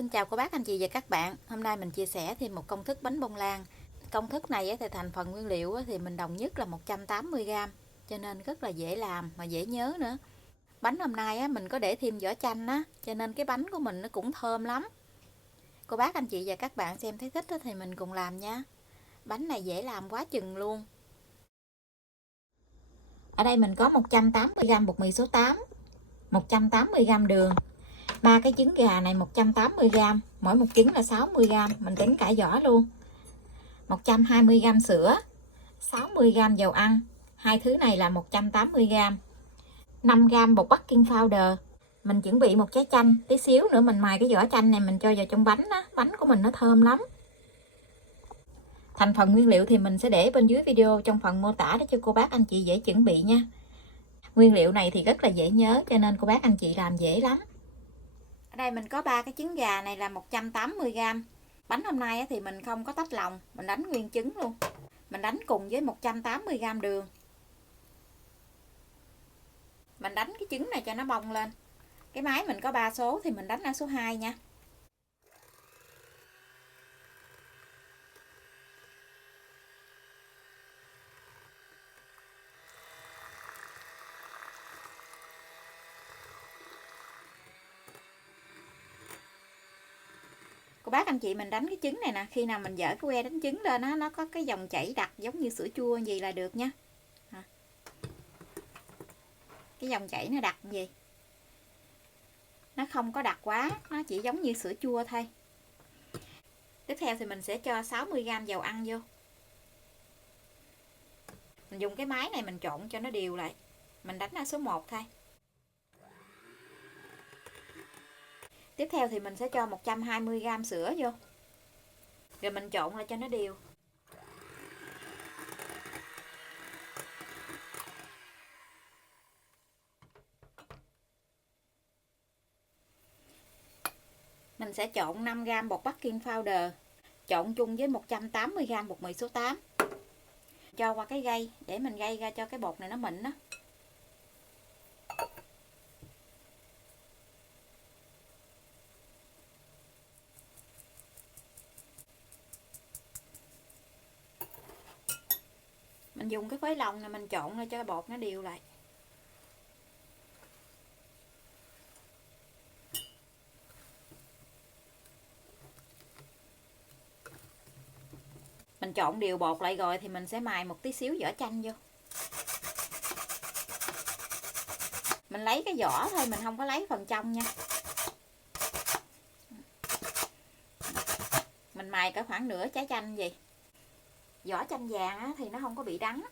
Xin chào cô bác anh chị và các bạn. Hôm nay mình chia sẻ thêm một công thức bánh bông lan. Công thức này thì thành phần nguyên liệu thì mình đồng nhất là 180g, cho nên rất là dễ làm mà dễ nhớ nữa. Bánh hôm nay mình có để thêm vỏ chanh á, cho nên cái bánh của mình nó cũng thơm lắm. Cô bác anh chị và các bạn xem thấy thích thì mình cùng làm nha. Bánh này dễ làm quá chừng luôn. Ở đây mình có 180g bột mì số 8, 180g đường, 3 cái trứng gà này 180g, mỗi một trứng là 60g, mình tính cả vỏ luôn. 120g sữa, 60g dầu ăn, hai thứ này là 180g. 5g bột baking powder. Mình chuẩn bị một trái chanh, tí xíu nữa mình mài cái vỏ chanh này mình cho vào trong bánh đó, bánh của mình nó thơm lắm. Thành phần nguyên liệu thì mình sẽ để bên dưới video trong phần mô tả để cho cô bác anh chị dễ chuẩn bị nha. Nguyên liệu này thì rất là dễ nhớ cho nên cô bác anh chị làm dễ lắm. Ở đây mình có 3 cái trứng gà này là 180g. Bánh hôm nay thì mình không có tách lòng, mình đánh nguyên trứng luôn. Mình đánh cùng với 180g đường. Mình đánh cái trứng này cho nó bong lên. Cái máy mình có 3 số thì mình đánh ở số 2 nha. Cô bác anh chị mình đánh cái trứng này nè, khi nào mình dở cái que đánh trứng lên á, nó có cái dòng chảy đặc giống như sữa chua gì là được nha. Cái dòng chảy nó đặc gì, nó không có đặc quá, nó chỉ giống như sữa chua thôi. Tiếp theo thì mình sẽ cho 60g dầu ăn vô. Mình dùng cái máy này mình trộn cho nó đều lại. Mình đánh ở số 1 thôi. Tiếp theo thì mình sẽ cho 120g sữa vô. Rồi mình trộn lại cho nó đều. Mình sẽ trộn 5g bột baking powder, trộn chung với 180g bột mì số 8. Cho qua cái gây để mình gây ra cho cái bột này nó mịn đó. Mình dùng cái phới lòng này mình trộn lên cho cái bột nó đều lại. Mình trộn đều bột lại rồi thì mình sẽ mài một tí xíu vỏ chanh vô. Mình lấy cái vỏ thôi, mình không có lấy phần trong nha. Mình mài cả khoảng nửa trái chanh gì. Vỏ chanh vàng á, thì nó không có bị đắng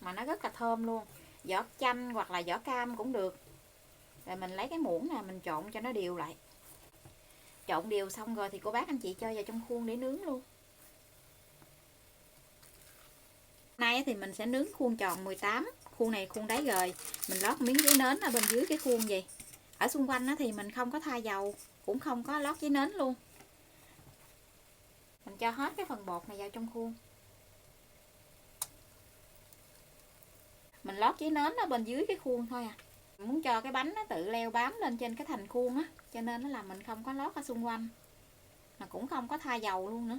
mà nó rất là thơm luôn. Vỏ chanh hoặc là vỏ cam cũng được. Rồi mình lấy cái muỗng nè, mình trộn cho nó đều lại. Trộn đều xong rồi thì cô bác anh chị cho vào trong khuôn để nướng luôn. Nay thì mình sẽ nướng khuôn tròn 18. Khuôn này khuôn đáy rồi. Mình lót miếng giấy nến ở bên dưới cái khuôn gì. Ở xung quanh thì mình không có thoa dầu, cũng không có lót giấy nến luôn. Mình cho hết cái phần bột này vào trong khuôn. Mình lót giấy nến ở bên dưới cái khuôn thôi à. Mình muốn cho cái bánh nó tự leo bám lên trên cái thành khuôn á, cho nên nó là mình không có lót ở xung quanh, mà cũng không có thoa dầu luôn nữa.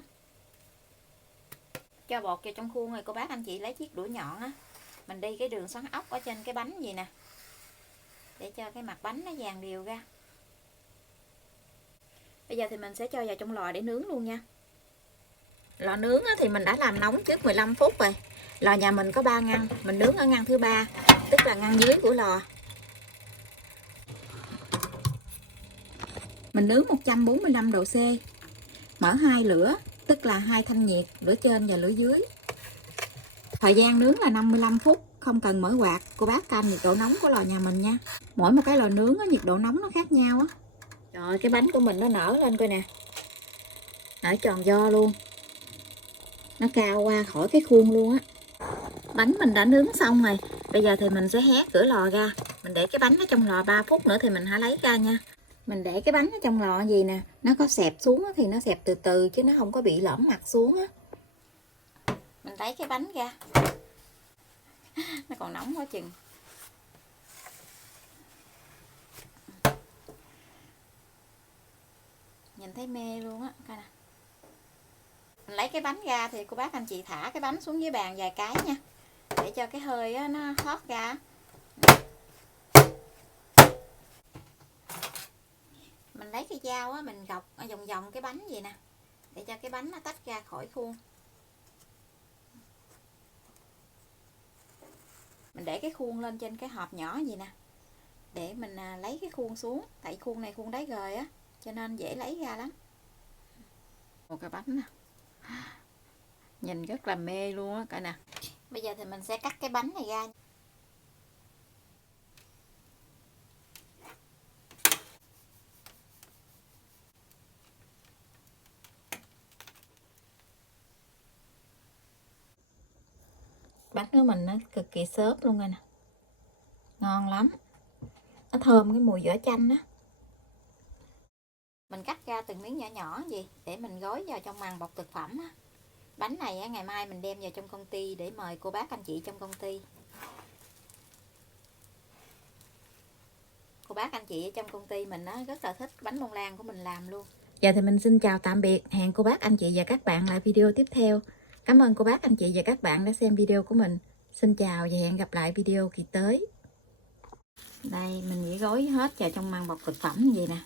Cho bột vào trong khuôn rồi cô bác anh chị lấy chiếc đũa nhọn á, mình đi cái đường xoắn ốc ở trên cái bánh gì nè, để cho cái mặt bánh nó vàng đều ra. Bây giờ thì mình sẽ cho vào trong lò để nướng luôn nha. Lò nướng thì mình đã làm nóng trước 15 phút rồi. Lò nhà mình có 3 ngăn, mình nướng ở ngăn thứ 3, tức là ngăn dưới của lò. Mình nướng 145 độ C, mở 2 lửa, tức là 2 thanh nhiệt, lửa trên và lửa dưới. Thời gian nướng là 55 phút, không cần mở quạt, cô bác canh nhiệt độ nóng của lò nhà mình nha. Mỗi một cái lò nướng nhiệt độ nóng nó khác nhau á. Trời ơi, cái bánh của mình nó nở lên coi nè. Nở tròn vo luôn. Nó cao qua khỏi cái khuôn luôn á. Bánh mình đã nướng xong rồi. Bây giờ thì mình sẽ hé cửa lò ra. Mình để cái bánh ở trong lò 3 phút nữa thì mình hãy lấy ra nha. Mình để cái bánh ở trong lò gì nè, nó có xẹp xuống thì nó xẹp từ từ chứ nó không có bị lõm mặt xuống á. Mình lấy cái bánh ra. Nó còn nóng quá chừng. Nhìn thấy mê luôn á, coi nè. Mình lấy cái bánh ra thì cô bác anh chị thả cái bánh xuống dưới bàn vài cái nha, để cho cái hơi á, nó thoát ra. Mình lấy cái dao á, mình gọt vòng vòng cái bánh vậy nè, để cho cái bánh nó tách ra khỏi khuôn. Mình để cái khuôn lên trên cái hộp nhỏ vậy nè, để mình lấy cái khuôn xuống, tại khuôn này khuôn đáy gời á, cho nên dễ lấy ra lắm. Một cái bánh nè, nhìn rất là mê luôn á cả nè. Bây giờ thì mình sẽ cắt cái bánh này ra. Bánh của mình nó cực kỳ xốp luôn rồi nè, ngon lắm, nó thơm cái mùi vỏ chanh á. Mình cắt ra từng miếng nhỏ nhỏ gì để mình gói vào trong màng bọc thực phẩm á. Bánh này á, ngày mai mình đem vào trong công ty để mời cô bác anh chị trong công ty. Cô bác anh chị ở trong công ty mình á, rất là thích bánh bông lan của mình làm luôn. Giờ thì mình xin chào tạm biệt, hẹn cô bác anh chị và các bạn lại video tiếp theo. Cảm ơn cô bác anh chị và các bạn đã xem video của mình. Xin chào và hẹn gặp lại video kỳ tới. Đây mình chỉ gói hết vào trong màng bọc thực phẩm như vậy nè.